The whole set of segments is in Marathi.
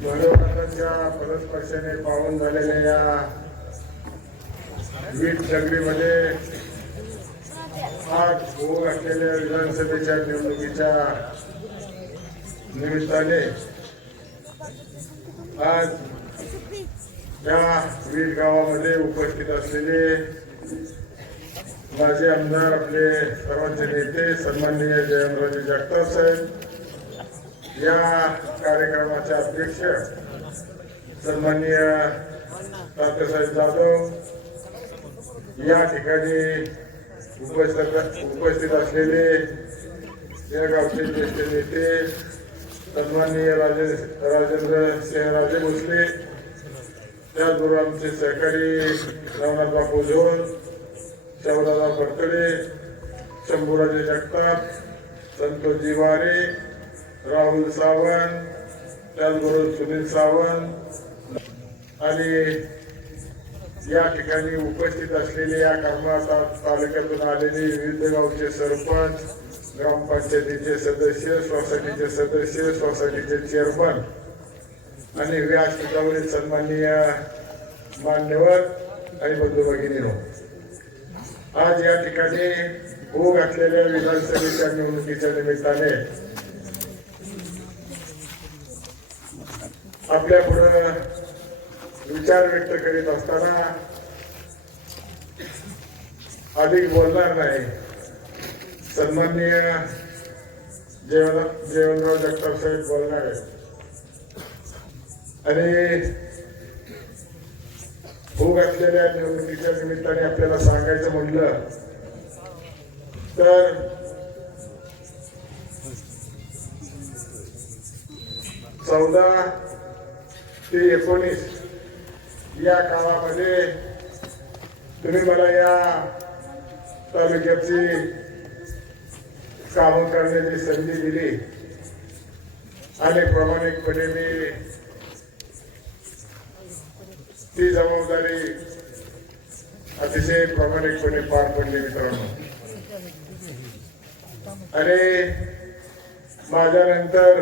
भगवंतांच्या परस्पर्शाने पावन झालेल्या या वीट नगरीमध्ये आज होऊ असलेल्या विधानसभेच्या निवडणुकीच्या निमित्ताने आज या वीट गावामध्ये उपस्थित असलेले माझे आमदार आपले सर्वांचे नेते सन्माननीय जयंतराजे जगताप साहेब या कार्यक्रमाचे अध्यक्ष सन्माननीय तात्यासाहेब जाधव या ठिकाणी उपस्थित उपस्थित असलेले या गावचे ज्येष्ठ नेते सन्माननीय राजे राजेंद्र सिंहराजे भोसले त्याचबरोबर आमचे सहकारी रामनाथबा बापू झोन शवदादा शंभूराजे जगताप संतोष जिवारे राहुल सावंत त्याचबरोबर सुनील सावंत. आणि या ठिकाणी उपस्थित असलेले या कर्मा तालुक्यातून आलेले विविध गावचे सरपंच ग्रामपंचायतीचे सदस्य सोसायटीचे सदस्य सोसायटीचे चेअरमन आणि व्यासपीठावरील सन्माननीय मान्यवर आणि बंधू भगिनीनो आज या ठिकाणी होऊ घातलेल्या विधानसभेच्या निवडणुकीच्या निमित्ताने आपल्या पुढं विचार व्यक्त करीत असताना अधिक बोलणार नाही. सन्माननीय जेवण जेवणराव जगताप साहेब बोलणार आहे आणि होऊ असलेल्या निवडणुकीच्या निमित्ताने आपल्याला सांगायचं म्हणलं तर चौदा ते एकोणीस. या कामामध्ये तुम्ही मला या तालुक्याची कामं करण्याची संधी दिली. आणि प्रामाणिकपणे मी ती जबाबदारी अतिशय प्रामाणिकपणे पार पडली मित्रांनो. आणि माझ्यानंतर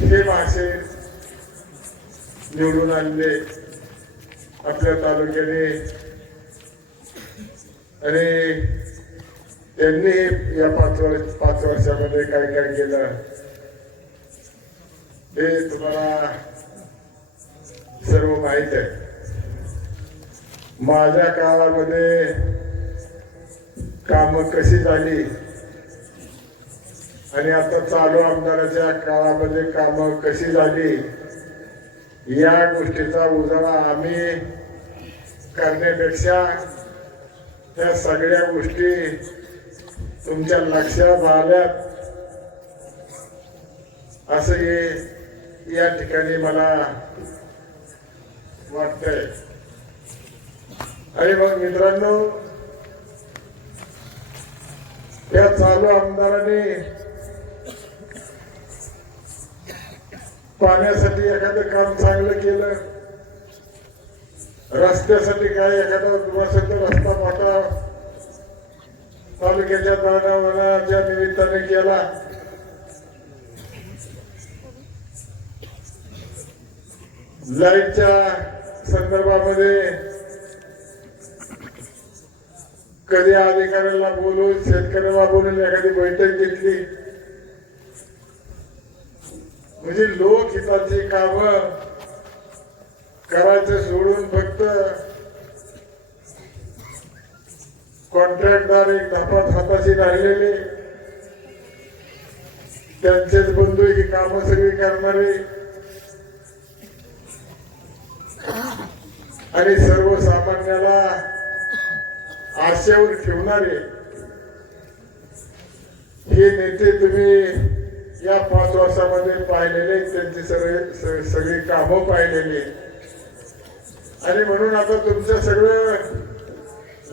हे मासे निवडून आणले. आपल्या तालुक्याने. आणि त्यांनी या पाच वर्ष पाच वर्षामध्ये काय काय केलं? ते तुम्हाला सर्व माहीत आहे. माझ्या काळामध्ये काम कशी झाली? आणि आता चालू आमदाराच्या काळामध्ये काम कशी झाली? या गोष्टीचा उजाळा आम्ही करण्यापेक्षा त्या सगळ्या गोष्टी तुमच्या लक्षात आल्यात. असं हे या ठिकाणी मला वाटतंय. आणि मग मित्रांनो या चालू आमदाराने पाण्यासाठी एखादं काम चांगलं केलं रस्त्यासाठी काय एखादा असेल तर रस्ता मोठा तालुक्याच्या दाणावणाच्या निमित्ताने केला. लाईटच्या संदर्भामध्ये कधी अधिकाऱ्याला बोलून शेतकऱ्याला बोलून एखादी बैठक घेतली. म्हणजे लोकहिताची काम करायचं सोडून फक्त कॉन्ट्रॅक्टदार एक धपात हाताशी राहिलेले. त्यांचेच बंधू ही कामं सगळी करणारे. आणि सर्वसामान्याला आशेवर ठेवणारे. हे नेते तुम्ही या पाच वर्षामध्ये पाहिलेले त्यांची सगळे सगळी कामं पाहिलेली आणि म्हणून आता तुमचं सगळं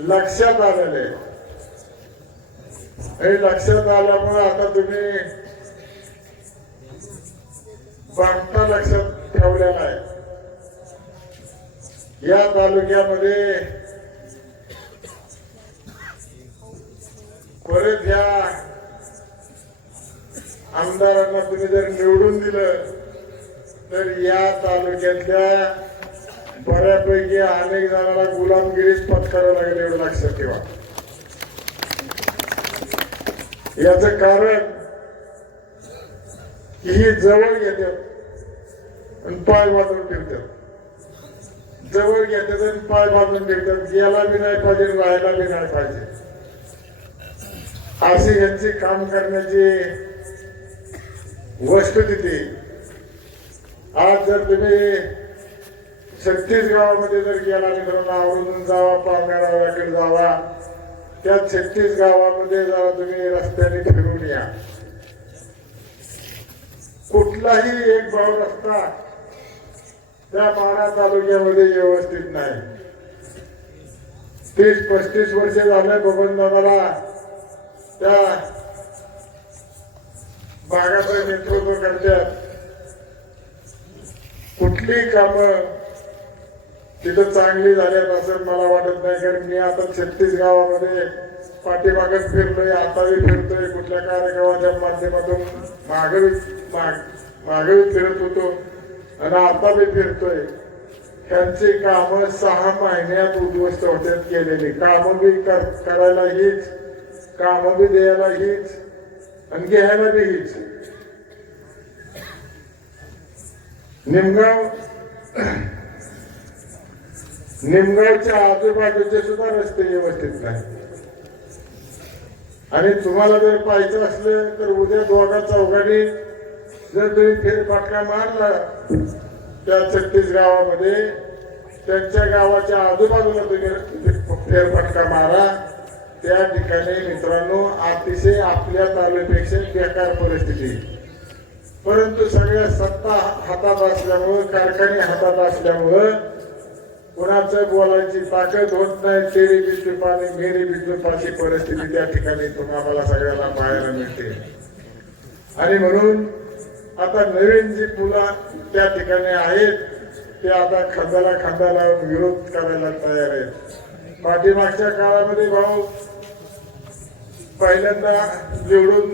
लक्षात आलेलं आहे. लक्षात आल्यामुळे आता तुम्ही बांधता लक्षात ठेवलेला आहे. या तालुक्यामध्ये परत या आमदारांना तुम्ही जर निवडून दिलं तर या तालुक्यातल्या बऱ्यापैकी अनेक जणांना गुलामगिरीच पत्करावं लागेल एवढं लक्षात ठेवा. याच कारण ही जवळ घेतात आणि पाय वाजून ठेवतात जवळ घेतात आणि पाय बांधून ठेवतात गेला बी नाही पाहिजे राहायला बी नाही पाहिजे. अशी यांची काम करण्याची वस्तुस्थिती आज जर तुम्ही छत्तीसगावामध्ये जर गेला मित्रांनो आवरून जावा पावण्यारावाकडे जावा. त्या छत्तीस गावामध्ये जरा तुम्ही रस्त्याने फिरून या. कुठलाही एक भाव रस्ता त्या माणा तालुक्यामध्ये व्यवस्थित नाही. तीस पस्तीस वर्ष झाले बबनदादाला त्या भागाचं नेतृत्व करतात कुठली कामं तिथं चांगली झाल्यात असं मला वाटत नाही कारण मी आता छत्तीस गावामध्ये पाठीमागच फिरलोय आता बी फिरतोय कुठल्या कार्यक्रमाच्या माध्यमातून मागवी मागवी फिरत होतो. आणि आता बी फिरतोय. त्यांची कामं सहा महिन्यात उद्ध्वस्त होत्यात केलेली. कामं बी कर- करायला हीच कामं बी द्यायला हीच. आणि घ्यायला बी निमगाव निमगावच्या आजूबाजूचे सुद्धा रस्ते व्यवस्थित नाही आणि तुम्हाला जर पाहायचं असलं तर उद्या दोघा चौघाडी जर तुम्ही फेरफाटका मारला त्या छत्तीस गावामध्ये त्यांच्या गावाच्या आजूबाजूला तुम्ही फेरफटका मारा. त्या ठिकाणी मित्रांनो अतिशय आपल्या तालुक्यापेक्षा बेकार परिस्थिती. परंतु सगळ्या सत्ता हातात असल्यामुळं कारखाने हातात असल्यामुळं कुणाचं बोलायची ताकद होत नाही तेरी बिजली पाणी मेरी बिजली परिस्थिती त्या ठिकाणी तुम्हाला सगळ्याला पाहायला मिळते. आणि म्हणून आता नवीन जी मुलं त्या ठिकाणी आहेत ते आता खांद्याला खांदा लावून विरोध करायला तयार आहेत. पाठीमागच्या काळामध्ये भाऊ पहिल्यांदा निवडून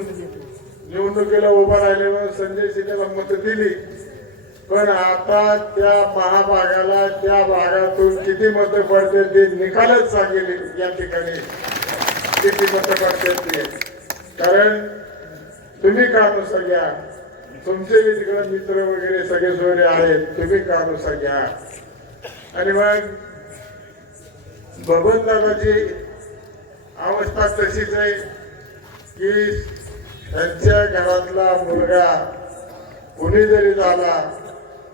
निवडणुकीला उभा राहिल्यावर संजय सिन्हाला मत दिली. पण आता त्या महाभागाला त्या भागातून किती मतं पडते ते निकालच सांगेल या ठिकाणी. किती मतं पडते ते. कारण तुम्ही कानुसार घ्या तुमचे तिकडे मित्र वगैरे सगळे सोयरे आहेत तुम्ही कानुसार घ्या आणि मग बबन दादाची अवस्था तशीच आहे की त्यांच्या घरातला मुलगा कुणी जरी झाला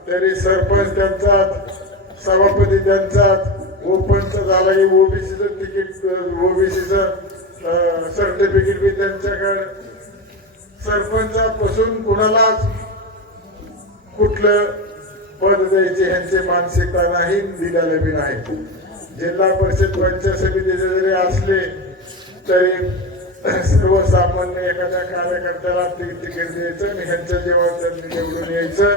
तरी सरपंच त्यांचाच सभापती त्यांचाच ओपंच झाला की ओबीसीचं तिकीट ओबीसीचं सर्टिफिकेट बी त्यांच्याकडे. सरपंचापासून कुणालाच कुठलं पद द्यायचे ह्यांची मानसिकता नाही दिलेले बी नाही. जिल्हा परिषद पंचायत समितीचे जरी असले तरी सर्वसामान्य एखाद्या कार्यकर्त्याला ते तिकीट द्यायचं आणि ह्यांच्या जेव्हा त्यांनी निवडून यायचं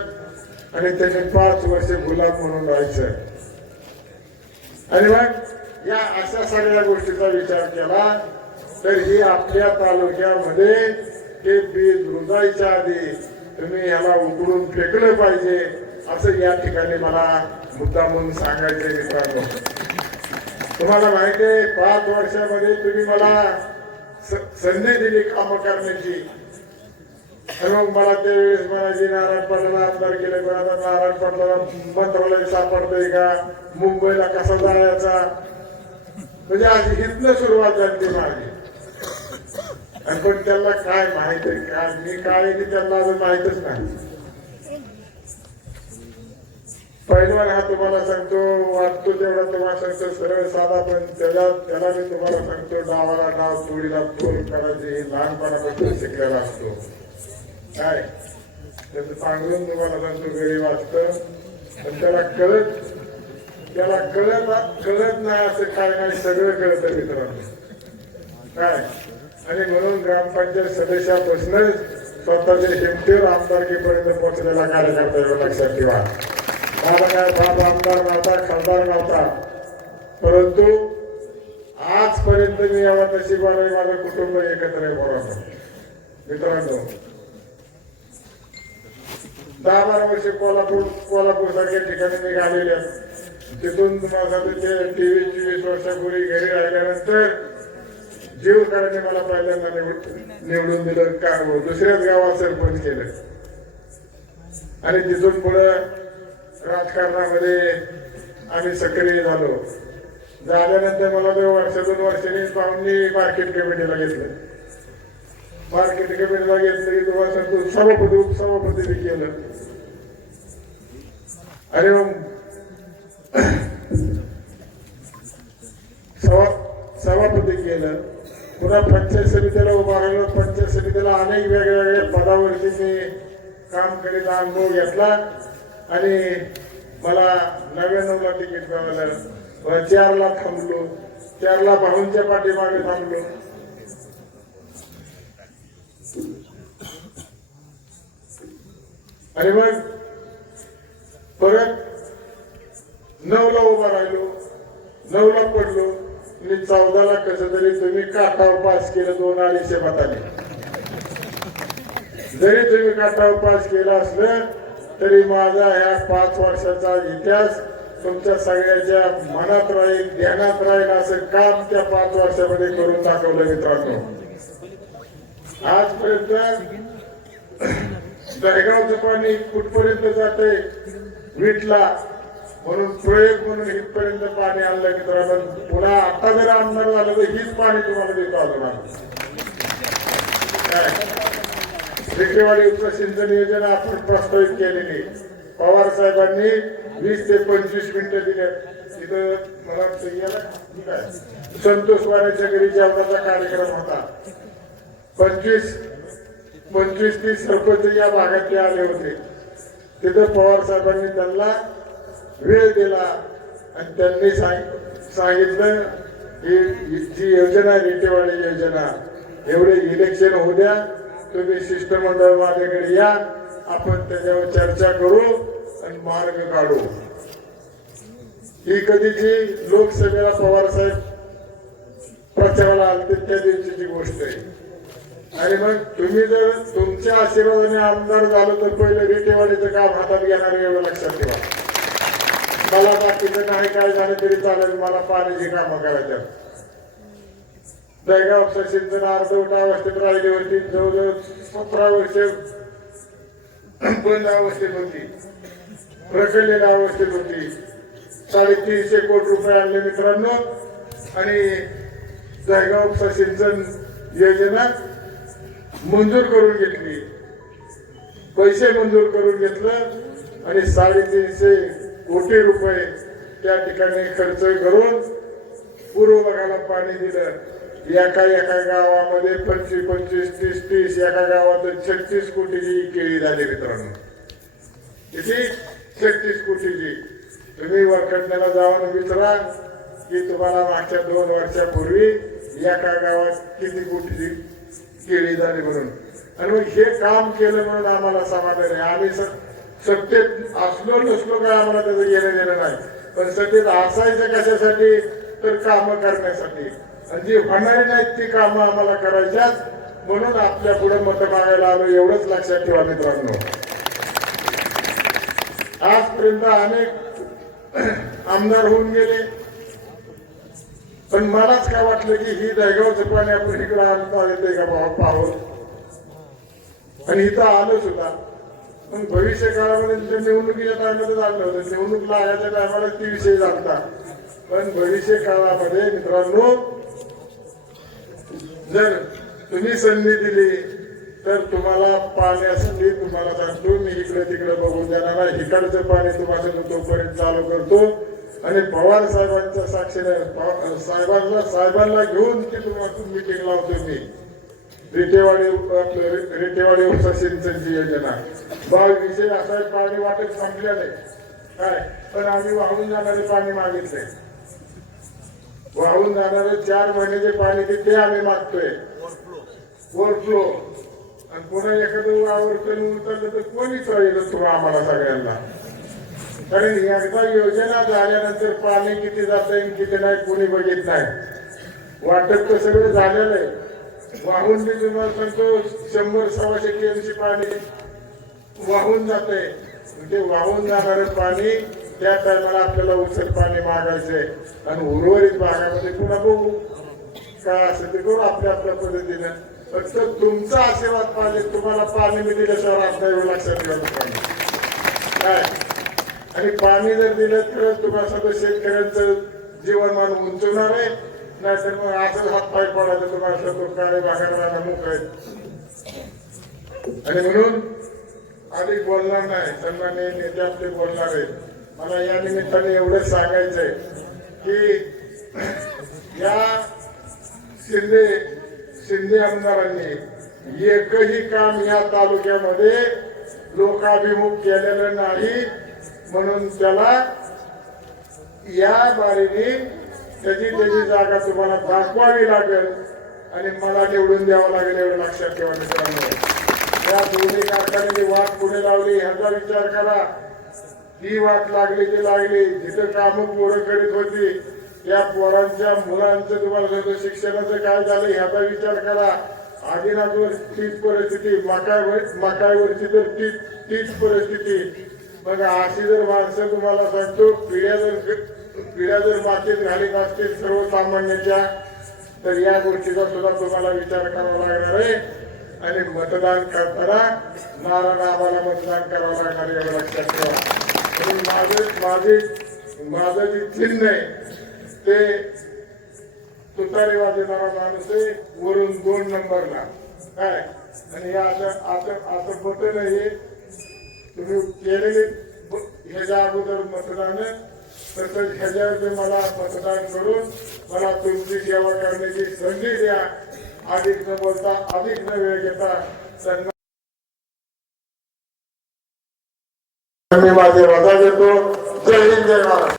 आणि त्यांनी पाच वर्ष गुलाब म्हणून राहायचं. आणि मग या अशा सगळ्या गोष्टीचा विचार केला तर ही आपल्या तालुक्यामध्ये हे बीज रुजायच्या आधी तुम्ही याला उकळून फेकलं पाहिजे असं या ठिकाणी मला मुद्दा म्हणून सांगायचं मित्रांनो. तुम्हाला माहिती आहे पाच वर्षामध्ये तुम्ही मला स- संधी दिली कामं करण्याची. मग मला त्यावेळेस म्हणायची नारायण पाटला आमदार केले पण आता नारायण पाटला मंत्रालय सापडतंय का? मुंबईला कसा जायचा? म्हणजे आज हिंदन सुरुवात झाली माझी आणि पण त्याला काय माहीत आहे का? मी काय आहे त्यांना अजून माहितच नाही. पहिलवान हा तुम्हाला सांगतो वाटतो तेवढा तुम्हाला सांगतो सरळ साधा पण त्याला त्याला मी तुम्हाला सांगतो डावाला डाव तोडीला तोड करायचे हे लहानपणापासून शिकलेला असतो. काय? त्याचं सांगून तुम्हाला सांगतो गरीब असतं. पण त्याला कळत त्याला कळत कळत नाही असं काय नाही सगळं कळतं मित्रांनो. काय? आणि म्हणून ग्रामपंचायत सदस्यापासूनच स्वतःच्या हिमतीवर आमदारकीपर्यंत पोहोचलेला कार्यकर्ता एवढं लक्षात ठेवा. माझा काय बाप आमदार नव्हता खासदार नव्हता परंतु आजपर्यंत मी एवढा नशिबाने माझं कुटुंब एकत्र आहे बरोबर. मित्रांनो दहा बारा वर्ष कोल्हापूर कोल्हापूर सारख्या ठिकाणी निघालेल्या तिथून माझा सांगतो ते तेवीस चोवीस वर्षापूर्वी घरी राहिल्यानंतर जीवकाराने मला पहिल्यांदा निवड- निवडून दिलं का दुसऱ्याच गावात सरपंच केलं. आणि तिथून पुढं राजकारणामध्ये आम्ही सक्रिय झालो. झाल्यानंतर मला दोन वर्ष दोन वर्षांनी पाहुणे मार्केट कमिटीला घेतलं. मार्केट कमिटीला घेतलं की तुम्हाला सांगतो सभापती उपसभापती केलं. अरे मग सभा सभापती केलं. पुन्हा पंचायत समितीला उभा राहिलो. पंचायत समितीला अनेक वेगवेगळ्या पदावरती मी काम करीत अनुभव घेतला. आणि मला नव्याण्णवला तिकीट मिळालं. चारला थांबलो. चारला भाऊंच्या पाठीमागे थांबलो. आणि मग परत नऊला उभा राहिलो. नऊला पडलो. आणि चौदाला कसं तरी तुम्ही काटाव पास केलं दोन अडीचशे मताने. जरी तुम्ही काटाव पास केलं असलं तरी माझा ह्या पाच वर्षाचा इतिहास तुमच्या सगळ्याच्या मनात राहील ध्यानात राहील असं काम त्या पाच वर्षामध्ये करून दाखवलं मित्रांनो. आजपर्यंत दहेगावचं पाणी कुठपर्यंत जाते? विटला. म्हणून प्रयोग म्हणून इथपर्यंत पाणी आणलं मित्रांनो. पुन्हा आता जर आमदार झालं तर हीच पाणी तुम्हाला देतो अजून आम्ही. उपसिंचन योजना आपण प्रस्तावित केलेली. पवार साहेबांनी वीस ते पंचवीस मिनिटं दिले तिथं मला संतोष वाड्याच्या घरी जेवणाचा कार्यक्रम होता. पंचवीस पंचवीस तीस सरपंच या भागातले आले होते. तिथं पवार साहेबांनी त्यांना वेळ दिला आणि त्यांनी सांग- सांगितलं की जी योजना रेटेवाडी योजना एवढे इलेक्शन होऊ द्या. तुम्ही शिष्टमंडळ माझ्याकडे या. आपण त्याच्यावर चर्चा करू आणि मार्ग काढू. ही कधीची लोकसभेला पवार साहेब प्रचाराला आलते त्या दिवशीची गोष्ट आहे. आणि मग तुम्ही जर तुमच्या आशीर्वादाने आमदार झालं तर पहिलं रेटेवाडीचं काम हातात घेणार एवढं लक्षात ठेवा. मला बाकीचं नाही काय झालं तरी चालेल मला पाण्याची कामं करायच्या दहगाव सिंचन अर्धवट अवस्थेत राहिली होती. जवळजवळ सतरा वर्ष बंद अवस्थेत होती. रखडलेल्या अवस्थेत होती. साडेतीनशे कोटी रुपये आणले मित्रांनो. आणि दहगाव सिंचन योजना मंजूर करून घेतली. पैसे मंजूर करून घेतलं आणि साडेतीनशे कोटी रुपये त्या ठिकाणी खर्च करून पूर्व भागाला पाणी दिलं. एका एका गावामध्ये पंचवीस पंचवीस तीस तीस एका गावात छत्तीस कोटीची केळी झाली मित्रांनो. किती? छत्तीस कोटीची. तुम्ही वरखंडाला जाऊन विचारा की तुम्हाला मागच्या दोन वर्षापूर्वी एका गावात किती कोटीची केळी झाली म्हणून. आणि मग हे काम केलं म्हणून आम्हाला समाधान आहे. आम्ही स- सत्तेत असलो नसलो काय आम्हाला त्याचं गेलं गेलं नाही. पण सत्तेत असायचं कशासाठी? तर कामं करण्यासाठी. जी होणारी नाहीत ती कामं आम्हाला करायच्यात. म्हणून आपल्या पुढे मत मागायला आलो एवढंच लक्षात ठेवा मित्रांनो. आजपर्यंत अनेक आमदार होऊन गेले. पण मलाच काय वाटलं की ही दहगावचं पाणी आपण इकडं आणता येते का बाबा पाहावं आणि इथं आलो सुद्धा. पण भविष्य काळामध्ये निवडणुकीच्या टायमाला झालं होतं. निवडणूक लागायच्या टायमाला ती विषय जाणता. पण भविष्य काळामध्ये मित्रांनो जर तुम्ही संधी दिली तर तुम्हाला पाण्यासाठी तुम्हाला सांगतो. मी इकडे तिकडे बघून जाणार नाही इकडचं पाणी तुम्हाला तोपर्यंत चालू करतो. आणि पवार साहेबांच्या साक्षीने साहेबांना साहेबांना घेऊन ती तुम्हाला मिटिंग लावतो मी. रेटेवाडी रेटेवाडी उपसा सिंचनची योजना. बा विषय असा पाणी वाटत संपलेलं आहे काय? पण आम्ही वाहून जाणारे पाणी मागितले वाहून जाणारे चार महिन्याचे पाणी ते- ते आम्ही मागतोय. ओव्हरफ्लो आणि पुन्हा एखादं वावर कमी उतरलं तर कोणीच राहिलं तुला आम्हाला सगळ्यांना? कारण एकदा योजना झाल्यानंतर पाणी किती जात किती नाही कोणी बघित नाही. वाटत तर सगळं झालेलं आहे. वाहून मी तुम्हाला सांगतो शंभर सव्वाशे टीएमसी पाणी वाहून जाते ते वाहून जाणारं पाणी त्या टायमाला आपल्याला उचल पाणी मागायचंय. आणि उर्वरित भागामध्ये पुन्हा बघू. काय असेल ते करू आपल्या आपल्या पद्धतीनं. फक्त तुमचा आशीर्वाद पाहिजे तुम्हाला पाणी मी दिल्याशिवाय आता येऊ लक्षात घ्यायला पाहिजे काय? आणि पाणी जर दिलं तर तुम्हाला सगळं शेतकऱ्यांचं जीवनमान उंचवणार आहे. नाहीतर मग असं हात पाय पडायचं तुम्हाला सगळं काळे भागायला मोक आहेत आणि म्हणून अधिक बोलणार नाही. सन्मान्य नेते आपले बोलणार आहेत. मला या निमित्ताने एवढंच सांगायचंय की या शिंदे शिंदे आमदारांनी एकही काम या तालुक्यामध्ये लोकाभिमुख केलेलं नाही. म्हणून त्याला या बारीने त्याची त्याची जागा तुम्हाला दाखवावी लागेल आणि मला निवडून द्यावं लागेल एवढं लक्षात ठेवा मित्रांनो. या दोन्ही कारखान्याची वाट पुढे लावली. ह्याचा विचार करा. ती वाट लागली ती लागली. जिथं कामं पोरं करीत होती त्या पोरांच्या मुलांचं तुम्हाला शिक्षणाचं काय झालं ह्याचा विचार करा. आदिनाथवर तीच परिस्थिती मकायवर मकायवरची तर तीच तीच परिस्थिती. मग अशी जर माणसं तुम्हाला सांगतो पिढ्या जर पिढ्या जर मातीत घालीत असतील सर्वसामान्यांच्या तर या गोष्टीचा सुद्धा तुम्हाला विचार करावा लागणार आहे. आणि मतदान करताना नारायण आम्हाला मतदान करावं लागणार आहे एवढं लक्षात ठेवा. माझे माझे माझं जे चिन्ह आहे ते तुतारी वाजवणारा माणूस आहे वरून दोन नंबरला. काय? आणि हे आता आता बटन हे. तुम्ही केलेले ह्याच्या अगोदर मतदान तसंच ह्याच्यावर ते मला मतदान करून मला तुमची सेवा करण्याची संधी द्या. अधिक न बोलता अधिक न वेळ घेता त्यांना मी माझे रजा घेतो जय हिंद जय महाराज